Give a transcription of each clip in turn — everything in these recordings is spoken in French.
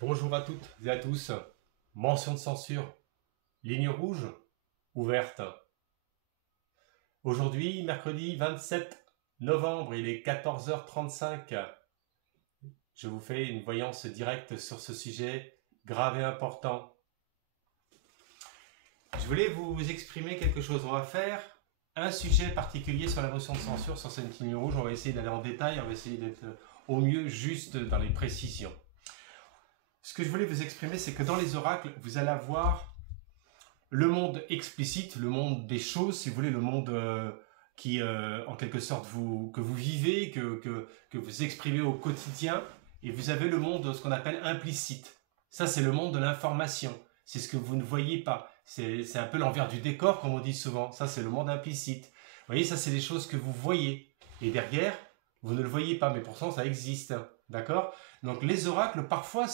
Bonjour à toutes et à tous. Mention de censure. Ligne rouge ouverte. Aujourd'hui, mercredi 27 novembre, il est 14h35. Je vous fais une voyance directe sur ce sujet grave et important. Je voulais vous exprimer quelque chose. On va faire un sujet particulier sur la motion de censure, sur cette ligne rouge. On va essayer d'aller en détail, on va essayer d'être au mieux juste dans les précisions. Ce que je voulais vous exprimer, c'est que dans les oracles, vous allez avoir le monde explicite, le monde des choses, si vous voulez, le monde qui, en quelque sorte, que vous vivez, que vous exprimez au quotidien, et vous avez le monde, ce qu'on appelle implicite. Ça, c'est le monde de l'information. C'est ce que vous ne voyez pas. C'est un peu l'envers du décor, comme on dit souvent. Ça, c'est le monde implicite. Vous voyez, ça, c'est des choses que vous voyez. Et derrière, vous ne le voyez pas, mais pourtant, ça existe. D'accord? Donc, les oracles, parfois,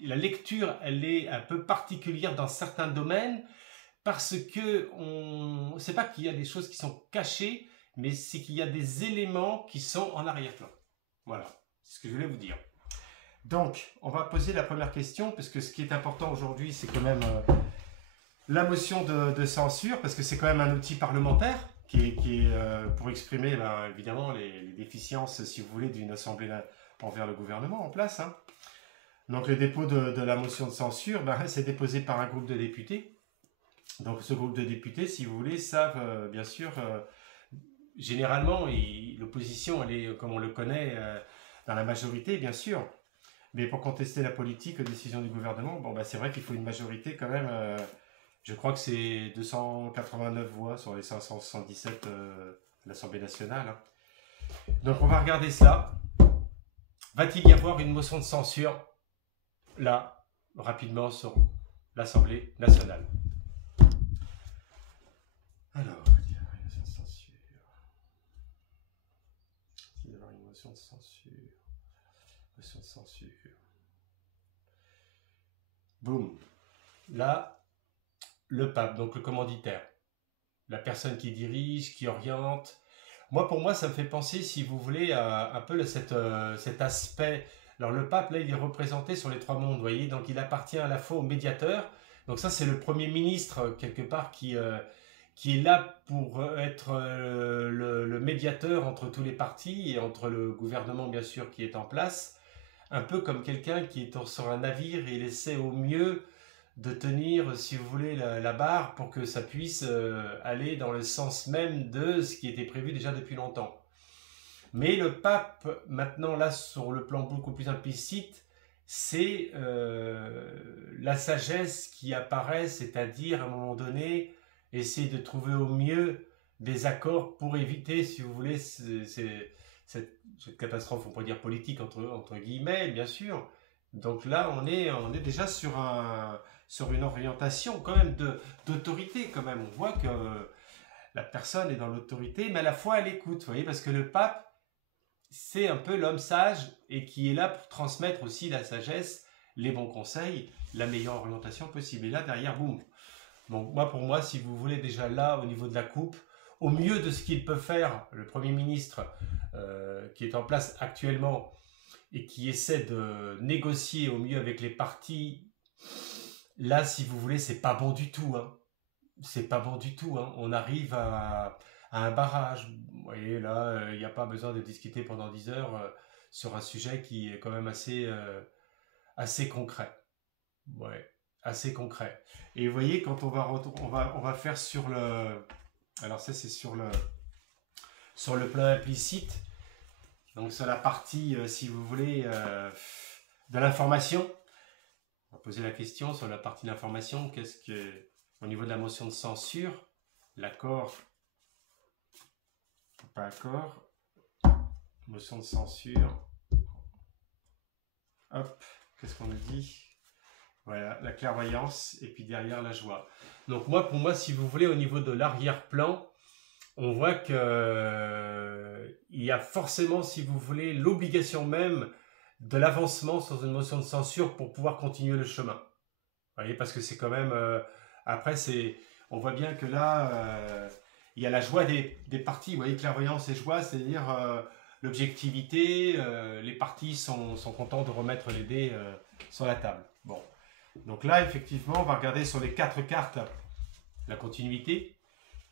la lecture, elle est un peu particulière dans certains domaines parce que c'est pas qu'il y a des choses qui sont cachées, mais c'est qu'il y a des éléments qui sont en arrière-plan. Voilà, c'est ce que je voulais vous dire. Donc, on va poser la première question, parce que ce qui est important aujourd'hui, c'est quand même la motion de censure, parce que c'est quand même un outil parlementaire qui est pour exprimer, évidemment, les déficiences, si vous voulez, d'une assemblée envers le gouvernement en place. Hein. Donc, le dépôt de la motion de censure, c'est déposé par un groupe de députés. Donc, ce groupe de députés, si vous voulez, savent, bien sûr, généralement, l'opposition, elle est, comme on le connaît, dans la majorité, bien sûr. Mais pour contester la politique, les décisions du gouvernement, c'est vrai qu'il faut une majorité quand même. Je crois que c'est 289 voix sur les 577 de l'Assemblée nationale. Hein. Donc, on va regarder cela. Va-t-il y avoir une motion de censure là, rapidement, sur l'Assemblée nationale? Alors, il y a une motion de censure. Il y a une motion de censure. Motion de censure. Boum. Là, le pape, donc le commanditaire. La personne qui dirige, qui oriente. Pour moi, ça me fait penser, si vous voulez, à un peu cet aspect. Alors, le pape, là, il est représenté sur les trois mondes, vous voyez. Donc, il appartient à la fois au médiateur. Donc, ça, c'est le Premier ministre, quelque part, qui est là pour être le médiateur entre tous les partis et entre le gouvernement, bien sûr, qui est en place. Un peu comme quelqu'un qui est sur un navire et il essaie au mieux de tenir, si vous voulez, la barre pour que ça puisse aller dans le sens même de ce qui était prévu déjà depuis longtemps. Mais le pape, maintenant, là, sur le plan beaucoup plus implicite, c'est la sagesse qui apparaît, c'est-à-dire, à un moment donné, essayer de trouver au mieux des accords pour éviter, si vous voulez, cette catastrophe, on pourrait dire politique, entre guillemets, bien sûr. Donc là, on est déjà sur une orientation quand même d'autorité, quand même. On voit que la personne est dans l'autorité, mais à la fois elle écoute, vous voyez, parce que le pape, c'est un peu l'homme sage et qui est là pour transmettre aussi la sagesse, les bons conseils, la meilleure orientation possible. Et là, derrière, boum. Donc pour moi, si vous voulez, déjà là, au niveau de la coupe, au mieux de ce qu'il peut faire, le Premier ministre qui est en place actuellement et qui essaie de négocier au mieux avec les partis, là, si vous voulez, c'est pas bon du tout. Hein. C'est pas bon du tout. Hein. On arrive à un barrage. Vous voyez, là, il n'y a pas besoin de discuter pendant 10 heures sur un sujet qui est quand même assez concret. Ouais, assez concret. Et vous voyez, quand on va faire sur le... Alors ça, c'est sur le plan implicite. Donc sur la partie, si vous voulez, de l'information. On va poser la question sur la partie de l'information. Qu'est-ce que, au niveau de la motion de censure, l'accord, pas accord, motion de censure. Hop, qu'est-ce qu'on nous dit? Voilà, la clairvoyance et puis derrière la joie. Donc pour moi, si vous voulez, au niveau de l'arrière-plan, on voit que il y a forcément, si vous voulez, l'obligation même de l'avancement sur une motion de censure pour pouvoir continuer le chemin. Vous voyez, parce que c'est quand même... après, on voit bien que là, il y a la joie des partis. Vous voyez, clairvoyance et joie, c'est-à-dire l'objectivité, les partis sont contents de remettre les dés sur la table. Bon. Donc là, effectivement, on va regarder sur les 4 cartes la continuité.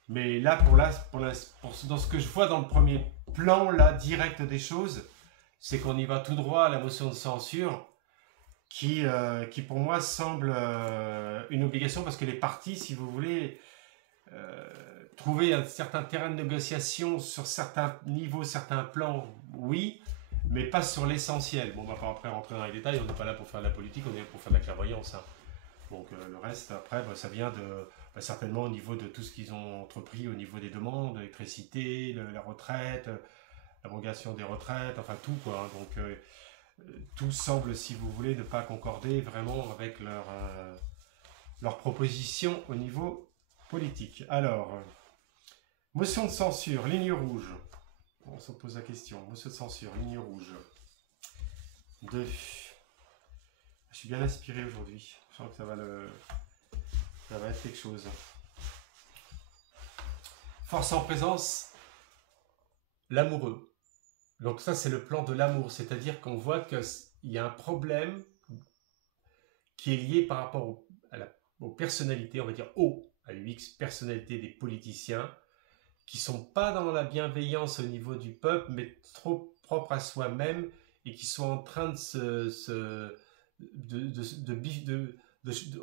Mais là, dans ce que je vois dans le premier plan, là, direct des choses, c'est qu'on y va tout droit à la motion de censure, qui pour moi semble une obligation, parce que les partis, si vous voulez, trouver un certain terrain de négociation sur certains niveaux, certains plans, oui, mais pas sur l'essentiel. Bon, on va pas après rentrer dans les détails, on n'est pas là pour faire de la politique, on est là pour faire de la clairvoyance. Hein. Donc le reste, après, ça vient certainement au niveau de tout ce qu'ils ont entrepris, au niveau des demandes, l'électricité, la retraite, l'abrogation des retraites, enfin tout quoi. Hein. Donc tout semble, si vous voulez, ne pas concorder vraiment avec leur proposition au niveau politique. Alors, motion de censure, ligne rouge. On se pose la question. Motion de censure, ligne rouge. 2. Je suis bien inspiré aujourd'hui. Je sens que ça va être quelque chose. Force en présence, l'amoureux. Donc ça, c'est le plan de l'amour. C'est-à-dire qu'on voit qu'il y a un problème qui est lié par rapport aux personnalités, on va dire à l'UX personnalité des politiciens, qui sont pas dans la bienveillance au niveau du peuple, mais trop propres à soi-même et qui sont en train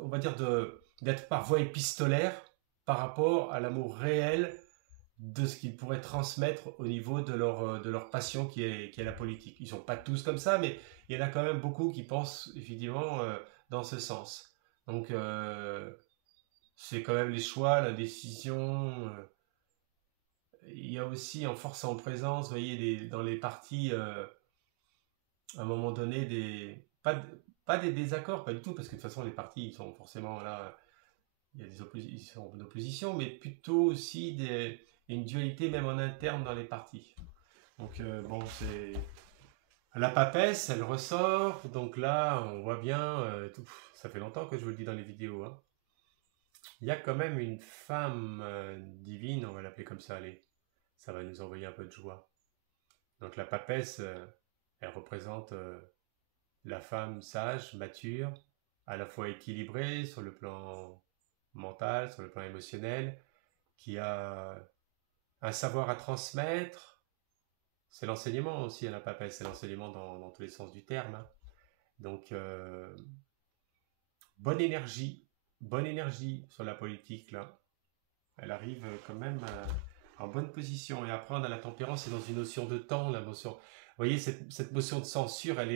on va dire d'être par voie épistolaire par rapport à l'amour réel de ce qu'ils pourraient transmettre au niveau de leur passion qui est la politique. Ils ne sont pas tous comme ça, mais il y en a quand même beaucoup qui pensent évidemment dans ce sens. Donc c'est quand même les choix, la décision. Il y a aussi en force en présence, vous voyez, dans les partis, à un moment donné, pas des désaccords, pas du tout, parce que de toute façon les partis ils sont forcément là, il y a ils sont en opposition, mais plutôt aussi une dualité même en interne dans les partis. Donc bon, c'est la papesse, elle ressort, donc là on voit bien, ça fait longtemps que je vous le dis dans les vidéos, hein. Il y a quand même une femme divine, on va l'appeler comme ça, allez, ça va nous envoyer un peu de joie. Donc la papesse, elle représente la femme sage, mature, à la fois équilibrée sur le plan mental, sur le plan émotionnel, qui a un savoir à transmettre. C'est l'enseignement aussi à la papesse, c'est l'enseignement dans tous les sens du terme. Hein. Donc, bonne énergie sur la politique là. Elle arrive quand même en bonne position. Et après, on a la tempérance, c'est dans une notion de temps, la motion. Vous voyez, cette notion de censure, elle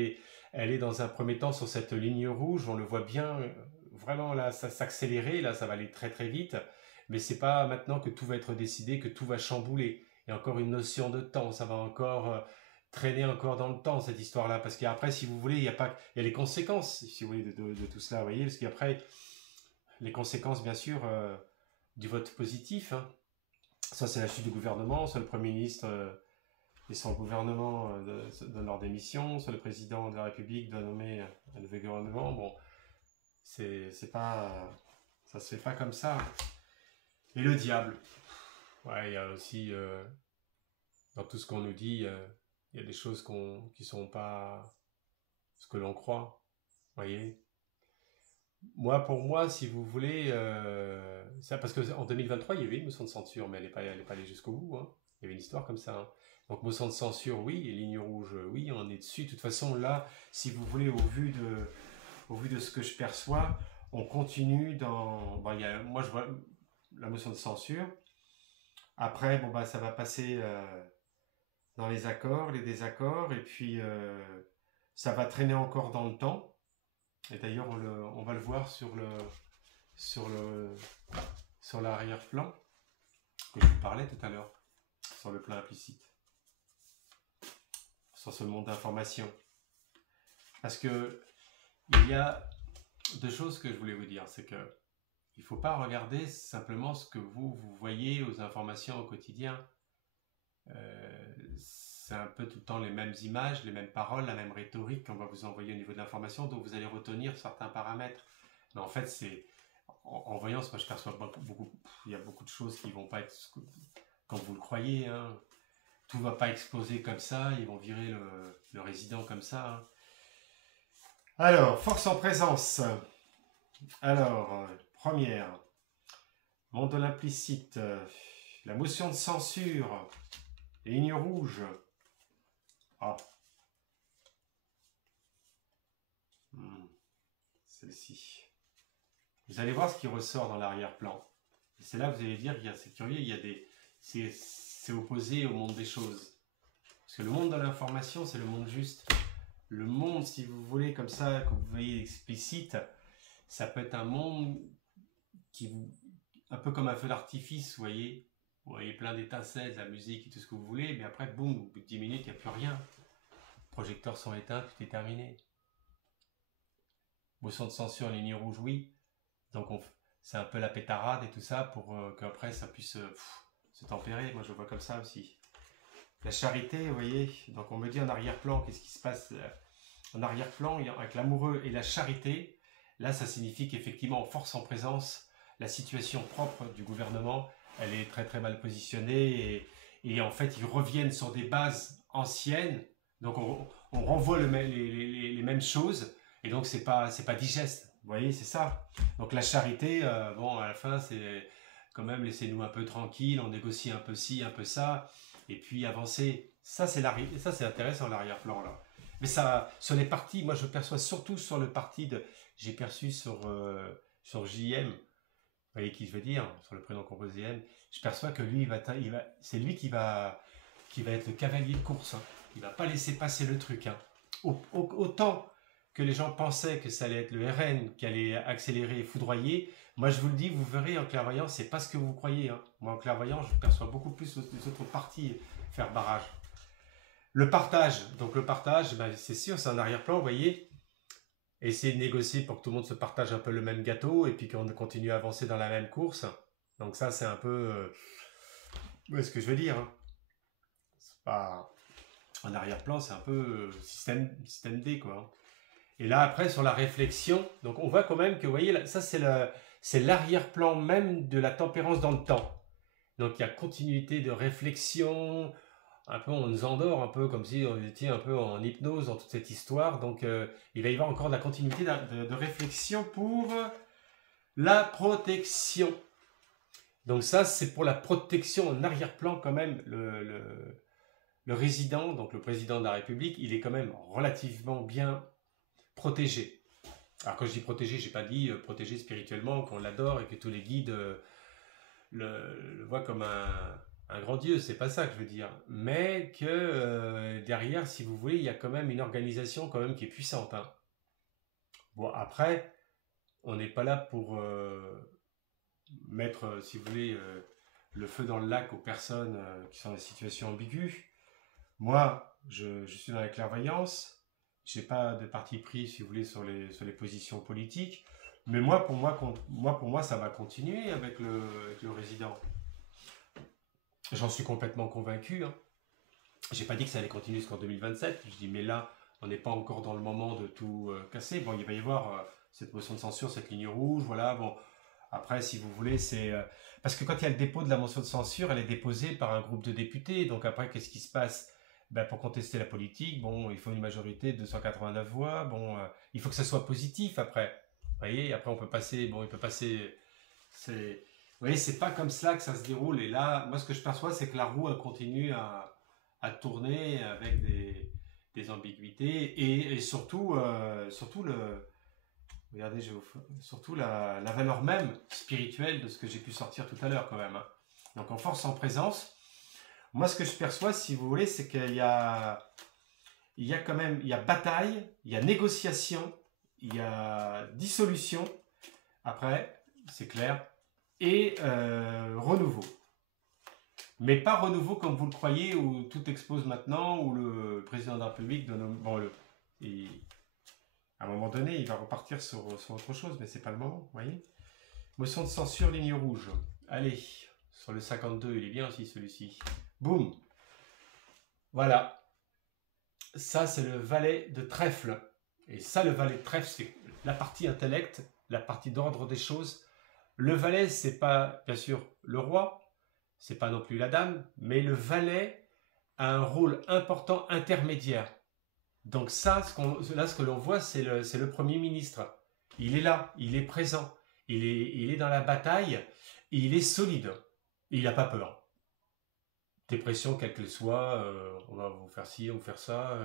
est dans un premier temps sur cette ligne rouge. On le voit bien, vraiment là, ça s'accélérer, là, ça va aller très très vite. Mais c'est pas maintenant que tout va être décidé, que tout va chambouler. Il y a encore une notion de temps, ça va encore traîner encore dans le temps cette histoire-là. Parce qu'après, si vous voulez, il y a les conséquences, si vous voulez, de tout cela, vous voyez, parce qu'après, les conséquences, bien sûr, du vote positif. Hein. Ça, c'est la chute du gouvernement, soit le Premier ministre et son gouvernement donnent leur démission, soit le président de la République doit nommer un nouveau gouvernement. Bon, c'est pas, ça se fait pas comme ça. Et le diable. Ouais, il y a aussi, dans tout ce qu'on nous dit, il y a des choses qui sont pas ce que l'on croit. Voyez. Moi, pour moi, si vous voulez, ça, parce qu'en 2023, il y avait une motion de censure, mais elle n'est pas allée jusqu'au bout. Hein. Il y avait une histoire comme ça. Hein. Donc, motion de censure, oui, et ligne rouge, oui, on est dessus. De toute façon, là, si vous voulez, au vu de ce que je perçois, on continue dans. Bon, moi, je vois la motion de censure. Après, bon, bah, ça va passer dans les accords, les désaccords, et puis ça va traîner encore dans le temps. Et d'ailleurs, on va le voir sur l'arrière-plan que je vous parlais tout à l'heure, sur le plan implicite, sur ce monde d'information. Parce que il y a deux choses que je voulais vous dire, c'est que il ne faut pas regarder simplement ce que vous voyez aux informations au quotidien. C'est un peu tout le temps les mêmes images, les mêmes paroles, la même rhétorique qu'on va vous envoyer au niveau de l'information, donc vous allez retenir certains paramètres. Mais en fait, c'est en voyance, moi je perçois beaucoup, il y a beaucoup de choses qui ne vont pas être comme vous le croyez. Hein. tout va pas exploser comme ça, ils vont virer le résident comme ça. Hein. Alors, force en présence. Alors, première, monde de l'implicite, la motion de censure, ligne rouge. Ah. Celle-ci. Vous allez voir ce qui ressort dans l'arrière-plan. C'est là que vous allez dire, c'est curieux, il y a des, c'est opposé au monde des choses. Parce que le monde de l'information, c'est le monde juste. Le monde, si vous voulez, comme ça, que vous voyez explicite, ça peut être un monde qui vous, un peu comme un feu d'artifice, vous voyez. Vous voyez plein d'étincelles, de la musique et tout ce que vous voulez, mais après, boum, au bout de 10 minutes, il n'y a plus rien. Les projecteurs sont éteints, tout est terminé. Motion de censure, ligne rouge, oui. Donc c'est un peu la pétarade et tout ça pour qu'après ça puisse se tempérer. Moi je vois comme ça aussi. La charité, vous voyez, donc on me dit en arrière-plan, qu'est-ce qui se passe en arrière-plan avec l'amoureux et la charité. Là ça signifie qu'effectivement, force en présence, la situation propre du gouvernement, elle est très très mal positionnée et en fait ils reviennent sur des bases anciennes. Donc on renvoie les mêmes choses et donc c'est pas digeste. Vous voyez, c'est ça. Donc la charité, bon, à la fin, c'est quand même laissez-nous un peu tranquilles, on négocie un peu ci, un peu ça, et puis avancer. Ça, c'est intéressant l'arrière-plan là. Mais ça, sur les partis, moi je perçois surtout sur le parti de, j'ai perçu sur JM, vous voyez qui je veux dire, sur le prénom composé M, je perçois que lui, c'est lui qui va être le cavalier de course. Hein. Il va pas laisser passer le truc. Hein. Autant que les gens pensaient que ça allait être le RN qui allait accélérer et foudroyer, moi je vous le dis, vous verrez en clairvoyant, c'est pas ce que vous croyez. Hein. Moi en clairvoyant, je perçois beaucoup plus les autres partis faire barrage. Le partage, donc le partage, ben, c'est sûr, c'est un arrière-plan, vous voyez. Essayer de négocier pour que tout le monde se partage un peu le même gâteau et puis qu'on continue à avancer dans la même course. Donc ça, c'est un peu... ce que je veux dire. Hein. C'est pas... En arrière-plan, c'est un peu système D, quoi. Et là, après, sur la réflexion, donc on voit quand même que, vous voyez, ça, c'est l'arrière-plan même de la tempérance dans le temps. Donc, il y a continuité de réflexion, un peu, on nous endort un peu, comme si on était un peu en hypnose dans toute cette histoire. Donc, il va y avoir encore de la continuité de réflexion pour la protection. Donc ça, c'est pour la protection en arrière-plan quand même, le résident, donc le président de la République, il est quand même relativement bien protégé. Alors quand je dis protégé, j'ai pas dit protégé spirituellement, qu'on l'adore et que tous les guides le voient comme un grand dieu, c'est pas ça que je veux dire. Mais que derrière, si vous voulez, il y a quand même une organisation quand même qui est puissante. Hein. Bon, après, on n'est pas là pour mettre, si vous voulez, le feu dans le lac aux personnes qui sont dans des situations ambiguës. Moi, je suis dans la clairvoyance. Je n'ai pas de parti pris, si vous voulez, sur les positions politiques. Mais pour moi, ça va continuer avec le résident. J'en suis complètement convaincu. Hein. Je n'ai pas dit que ça allait continuer jusqu'en 2027. Je dis, mais là, on n'est pas encore dans le moment de tout casser. Bon, il va y avoir cette motion de censure, cette ligne rouge, voilà. Bon, après, si vous voulez, c'est... parce que quand il y a le dépôt de la motion de censure, elle est déposée par un groupe de députés. Donc après, qu'est-ce qui se passe ? Ben, pour contester la politique, bon, il faut une majorité de 289 voix. Bon, il faut que ça soit positif après. Vous voyez, après on peut passer, bon, il peut passer. Vous voyez, c'est pas comme cela que ça se déroule. Et là, moi, ce que je perçois, c'est que la roue elle continue à tourner avec des ambiguïtés et surtout regardez, surtout la valeur même spirituelle de ce que j'ai pu sortir tout à l'heure quand même. Hein. Donc en force en présence. Moi, ce que je perçois, si vous voulez, c'est qu'il y a quand même, il y a bataille, il y a négociation, il y a dissolution, après, c'est clair, et renouveau. Mais pas renouveau comme vous le croyez, où tout explose maintenant, où le président de la République donne... Bon, à un moment donné, il va repartir sur autre chose, mais c'est pas le moment, vous voyez. Motion de censure, ligne rouge. Allez, sur le 52, il est bien aussi celui-ci. Boum. Voilà. Ça, c'est le valet de trèfle. Et ça, le valet de trèfle, c'est la partie intellect, la partie d'ordre des choses. Le valet, c'est pas, bien sûr, le roi, c'est pas non plus la dame, mais le valet, a un rôle important intermédiaire. Donc ça, là, ce que l'on voit, c'est le Premier ministre. Il est là, il est présent, il est dans la bataille, et il est solide. Et il n'a pas peur. Dépression, quelle qu'elle soit, on va vous faire ci, on va vous faire ça.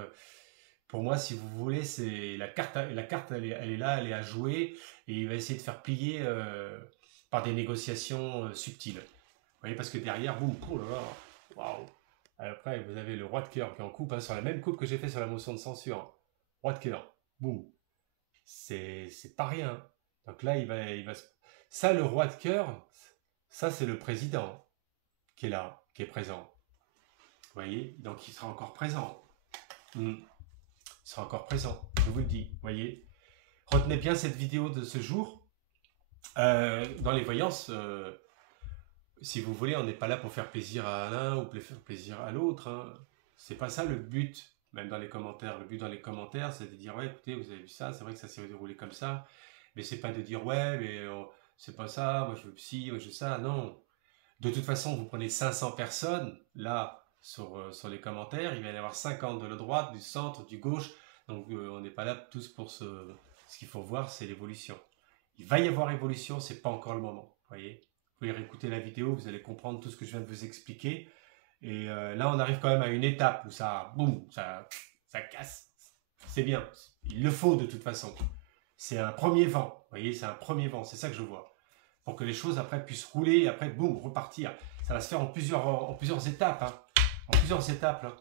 Pour moi, si vous voulez, c'est la carte, elle est là, elle est à jouer, et il va essayer de faire plier par des négociations subtiles. Vous voyez, parce que derrière, boum, oh là là, waouh. Après, vous avez le roi de cœur qui est en coupe, hein, sur la même coupe que j'ai fait sur la motion de censure. Roi de cœur, boum. C'est pas rien. Donc là, ça, le roi de cœur, ça, c'est le président qui est là, qui est présent. Vous voyez, donc il sera encore présent. Il sera encore présent, je vous le dis. Vous voyez, retenez bien cette vidéo de ce jour. Dans les voyances, si vous voulez, on n'est pas là pour faire plaisir à l'un ou pour faire plaisir à l'autre. Hein. C'est pas ça le but, même dans les commentaires. Le but dans les commentaires, c'est de dire, ouais, écoutez, vous avez vu ça, c'est vrai que ça s'est déroulé comme ça. Mais c'est pas de dire, ouais, mais c'est pas ça, moi je veux ci, moi je veux ça. Non. De toute façon, vous prenez 500 personnes, là, sur les commentaires, il va y en avoir 50 de la droite, du centre, du gauche. Donc on n'est pas là tous pour ce qu'il faut voir, c'est l'évolution. Il va y avoir évolution, c'est pas encore le moment. Vous voyez, vous pouvez réécouter la vidéo, vous allez comprendre tout ce que je viens de vous expliquer. Et là, on arrive quand même à une étape où ça, boum, ça casse. C'est bien, il le faut de toute façon. C'est un premier vent, vous voyez, c'est un premier vent, c'est ça que je vois. Pour que les choses après puissent rouler et après, boum, repartir. Ça va se faire en plusieurs étapes. Hein. En plusieurs étapes. Là.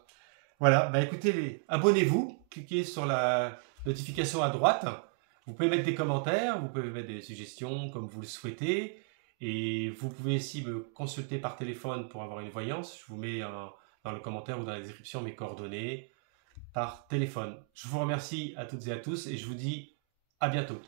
Voilà, bah écoutez, abonnez-vous, cliquez sur la notification à droite. Vous pouvez mettre des commentaires, vous pouvez mettre des suggestions comme vous le souhaitez. Et vous pouvez aussi me consulter par téléphone pour avoir une voyance. Je vous mets dans le commentaire ou dans la description mes coordonnées par téléphone. Je vous remercie à toutes et à tous et je vous dis à bientôt.